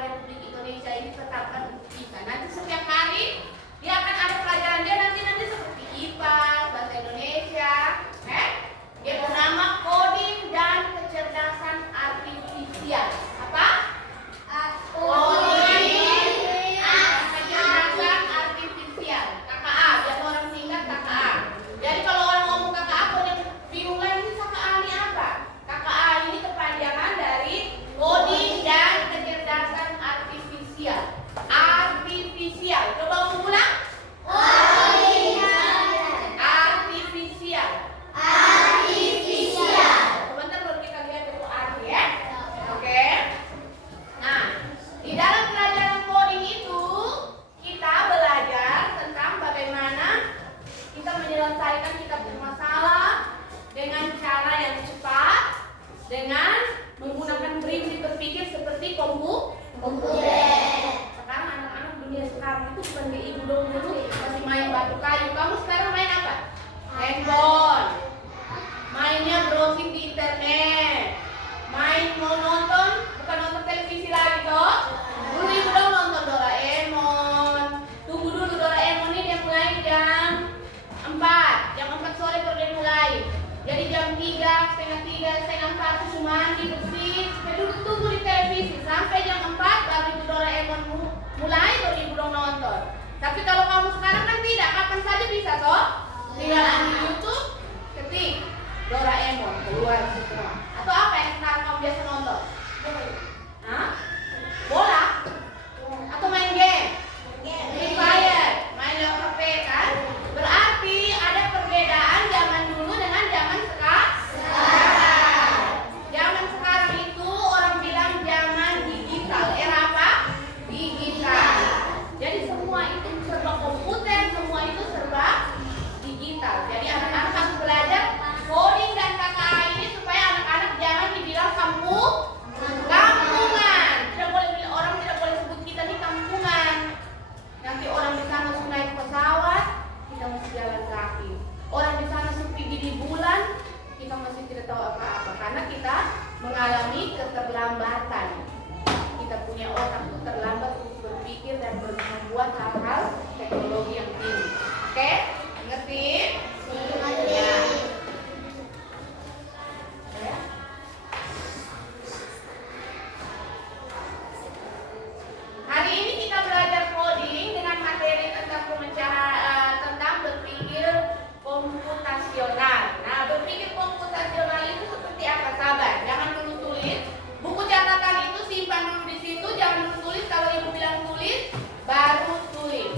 Negara Republik Indonesia ini tetapkan untuk kita. Nanti setiap hari dia akan ada pelajaran dia nanti seperti IPA, bahasa Indonesia, dia bernama coding dan kecerdasan artifisial. Apa? Coding dan kecerdasan artifisial. KKA, biar orang singkat KKA. Jadi kalau orang ngomong KKA, kok yang bingung lagi KKA ini apa? KKA ini kepanjangan dari coding dan kecerdasan artifisial. Artifisial. Coba aku ulang. Artifisial. Sebentar baru kita lihat itu arti ya. Oke. Nah, di dalam pelajaran coding itu kita belajar tentang bagaimana kita menyelesaikan kita punya masalah dengan cara yang cepat, dengan menggunakan prinsip berpikir seperti komputer. Sekarang anak-anak dunia sekarang itu bukan kayak ibu dulu masih main batu kayu. Kamu sekarang main apa? Handphone. Mainnya browsing di internet. Mau nonton, bukan nonton televisi lagi toh. Dulu ibu dong nonton Doraemon. Tunggu dulu Doraemon ini dia mulai jam 4. Jam 4 sore baru dia mulai. Jadi jam 3, setengah 3, setengah 4 susu mandi bersih. Duduk tunggu di televisi sampai jam 4 baru itu Doraemon mulai baru ibu dong nonton. Tapi kalau kamu sekarang kan tidak, kapan saja bisa toh. Tinggal di YouTube, ketik Doraemon keluar semua. Atau apa yang sekarang kamu biasa nonton? Hah? Bola? Atau main game? Free Fire? Main lewat HP kan? Berarti ada perbedaan zaman dulu dengan zaman sekarang. Zaman sekarang itu orang bilang zaman digital. Era apa? Digital. Jadi semua itu serba komputer, semua itu serba digital. Jadi anak-anak harus belajar coding dan KKA ini supaya anak-anak jangan dibilang kampungan. Orang tidak boleh sebut kita di kampungan. Nanti orang di sana sudah naik pesawat, kita masih jalan kaki. Orang di sana sepi di bulan, kita masih tidak tahu apa-apa karena kita mengalami keterlambatan. Kita punya otak terlambat untuk berpikir dan membuat hal-hal teknologi yang tinggi. Oke? Ngerti? Ya. Hari ini kita belajar coding dengan materi tentang berpikir komputasional. Nah, berpikir komputasional itu seperti apa, sahabat? Jangan dulu tulis. Buku catatan itu simpan dulu di situ, jangan dulu tulis. Kalau ibu bilang tulis, baru tulis.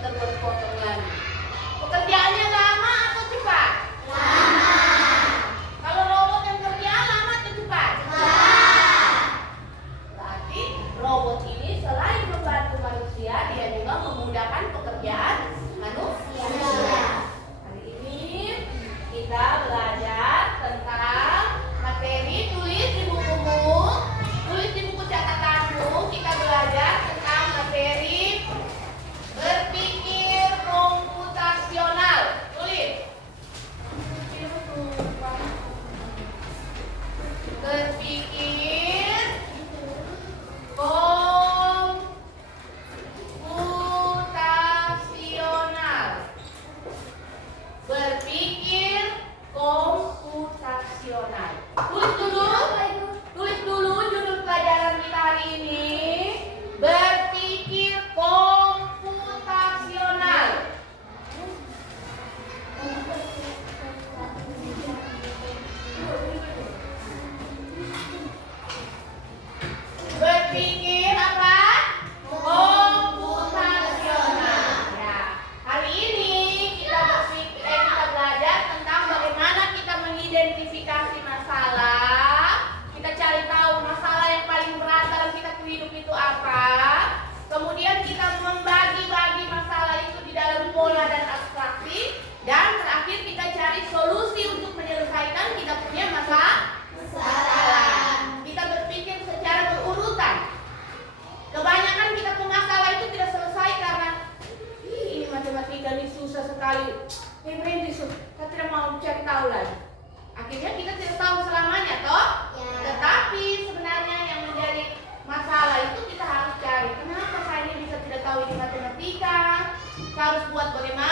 berpotong lagi. Pekerjaannya lama atau cepat? Lama. Kalau robot yang kerja lama atau cepat? Cepat. Berarti robot ini selain membantu manusia, dia juga memudahkan pekerjaan manusia. Hari ini kita belajar tentang materi tulis di bukumu, tulis di buku catatanmu. Kita belajar tentang materi berpikir komputasional. Tulis. Berpikir komputasional. Berpikir komputasional. Tulis dulu judul pelajaran kita hari ini. Berpikir komputasional. Berpikir apa? Komputasional. Ya, hari ini kita belajar tentang bagaimana kita mengidentifikasi masalah. Kita cari tahu masalah yang paling berat dalam kita hidup itu apa. Kemudian kita membagi-bagi masalah itu di dalam pola dan abstraksi. Dan terakhir kita cari solusi untuk menyelesaikan kita punya masalah. Kita berpikir secara berurutan. Kebanyakan kita punya masalah itu tidak selesai karena ini matematika ini susah sekali. Ini kita tidak mau cari tahu lagi. Akhirnya kita tidak tahu selamanya, toh? Ya. Tetapi sebenarnya yang menjadi masalah itu kita harus cari. Kenapa saya ini bisa tidak tahu ini matematika? Kita harus buat bagaimana